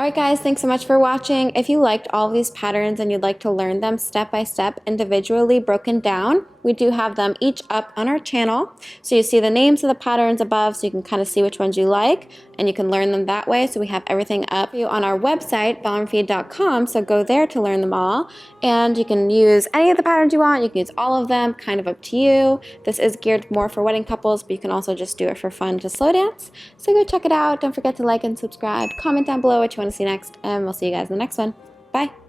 Alright guys, thanks so much for watching. If you liked all of these patterns and you'd like to learn them step by step, individually broken down, we do have them each up on our channel. So you see the names of the patterns above, so you can kind of see which ones you like, and you can learn them that way. So we have everything up for you on our website, ballroomfeed.com, so go there to learn them all. And you can use any of the patterns you want, you can use all of them, kind of up to you. This is geared more for wedding couples, but you can also just do it for fun to slow dance. So go check it out. Don't forget to like and subscribe. Comment down below what you want to see next, and we'll see you guys in the next one. Bye!